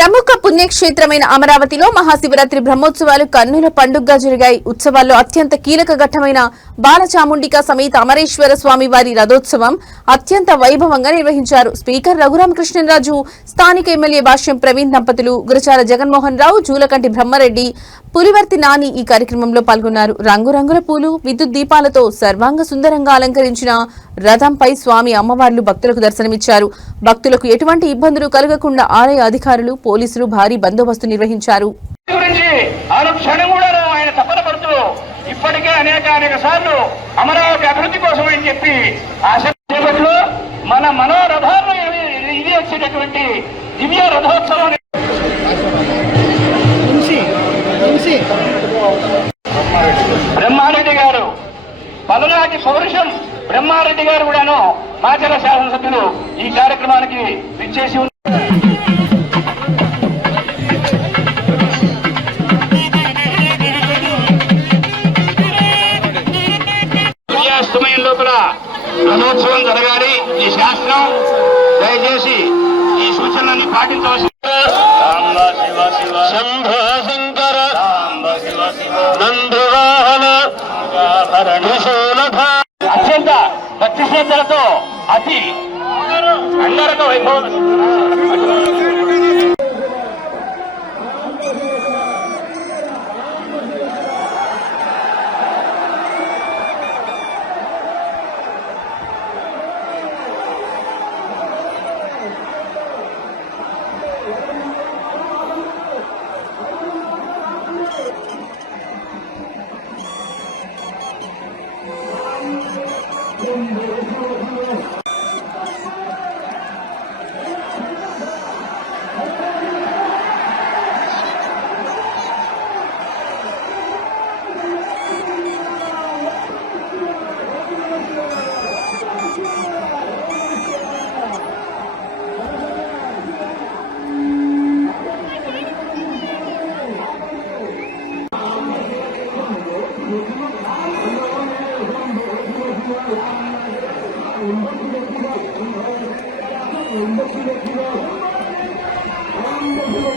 ప్రముఖ పుణ్యక్షేత్రమైన అమరావతిలో మహాశివరాత్రి బ్రహ్మోత్సవాలు కన్నుల పండుగగా జరిగాయి. ఉత్సవాల్లో అత్యంత కీలక ఘట్టమైన బాలచాముండిక సమేత అమరేశ్వర స్వామి వారి రథోత్సవం అత్యంత వైభవంగా నిర్వహించారు. స్పీకర్ రఘురామకృష్ణరాజు, స్థానిక ఎమ్మెల్యే భాష్యం ప్రవీణ్ దంపతులు, గురచాల జగన్మోహన్ రావు, జూలకంటి బ్రహ్మారెడ్డి, పులివర్తి నాని ఈ కార్యక్రమంలో పాల్గొన్నారు. రంగురంగుల పూలు, విద్యుత్ దీపాలతో సర్వాంగ సుందరంగా అలంకరించిన రథంపై స్వామి అమ్మవార్లు భక్తులకు దర్శనమిచ్చారు. భక్తులకు ఎటువంటి ఇబ్బందులు కలగకుండా ఆలయ అధికారులు, పోలీసులు భారీ బందోబస్తు నిర్వహించారు. ఇప్పటికే అనేక సార్లు అమరావతి అభివృద్ధి కోసం అని చెప్పి మన మనోరథాలను ఇది వచ్చేటటువంటి దివ్య రథోత్సవం బ్రహ్మారెడ్డి గారు, పలునాటి పౌరుషం బ్రహ్మారెడ్డి గారు కూడాను మాచర్ల శాసనసభ్యులు ఈ కార్యక్రమానికి విచ్చేసి సూర్యాస్తమయం లోపల రథోత్సవం జరగాలి. ఈ శాస్త్రం దయచేసి ఈ సూచనలన్నీ పాటించవలసి అత్యంత భక్తి శ్రద్ధలతో అతి అంగరంగ వైభవం Thank you.